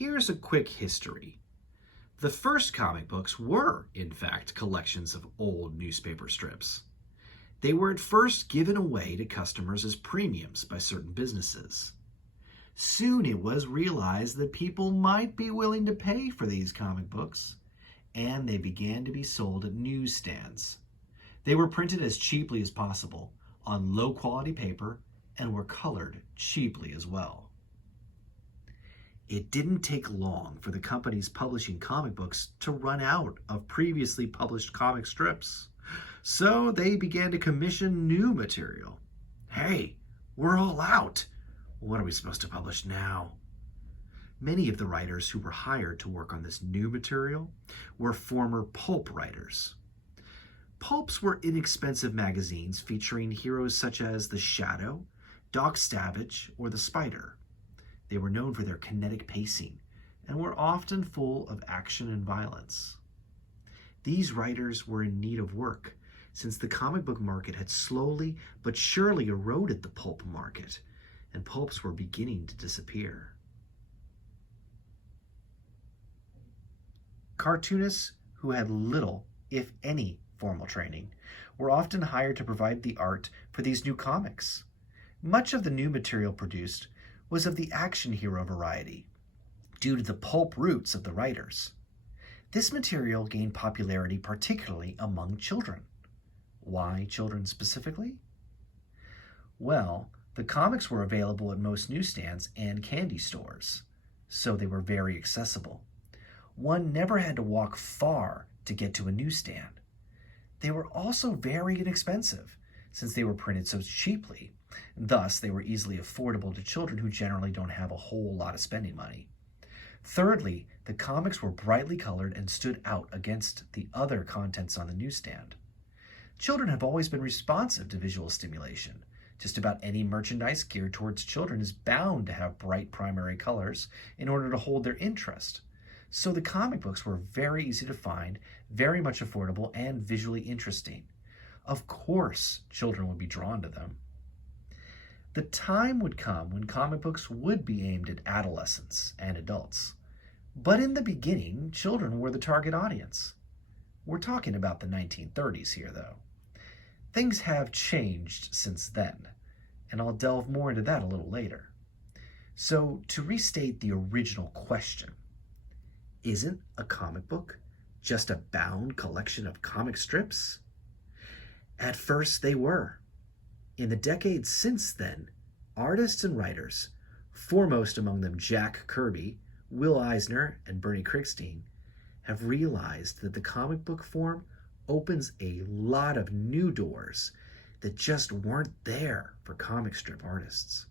Here's a quick history. The first comic books were, in fact, collections of old newspaper strips. They were at first given away to customers as premiums by certain businesses. Soon it was realized that people might be willing to pay for these comic books, and they began to be sold at newsstands. They were printed as cheaply as possible on low-quality paper and were colored cheaply as well. It didn't take long for the companies publishing comic books to run out of previously published comic strips, so they began to commission new material. Hey, we're all out. What are we supposed to publish now? Many of the writers who were hired to work on this new material were former pulp writers. Pulps were inexpensive magazines featuring heroes such as the Shadow, Doc Savage, or the Spider. They were known for their kinetic pacing and were often full of action and violence. These writers were in need of work since the comic book market had slowly but surely eroded the pulp market, and pulps were beginning to disappear. Cartoonists who had little, if any, formal training were often hired to provide the art for these new comics. Much of the new material produced was of the action hero variety, due to the pulp roots of the writers. This material gained popularity particularly among children. Why children specifically? Well, the comics were available at most newsstands and candy stores, so they were very accessible. One never had to walk far to get to a newsstand. They were also very inexpensive, since they were printed so cheaply. Thus, they were easily affordable to children who generally don't have a whole lot of spending money. Thirdly, the comics were brightly colored and stood out against the other contents on the newsstand. Children have always been responsive to visual stimulation. Just about any merchandise geared towards children is bound to have bright primary colors in order to hold their interest. So the comic books were very easy to find, very much affordable, and visually interesting. Of course, children would be drawn to them. The time would come when comic books would be aimed at adolescents and adults. But in the beginning, children were the target audience. We're talking about the 1930s here, though. Things have changed since then, and I'll delve more into that a little later. So, to restate the original question, isn't a comic book just a bound collection of comic strips? At first they were. In the decades since then, artists and writers, foremost among them Jack Kirby, Will Eisner, and Bernie Krigstein, have realized that the comic book form opens a lot of new doors that just weren't there for comic strip artists.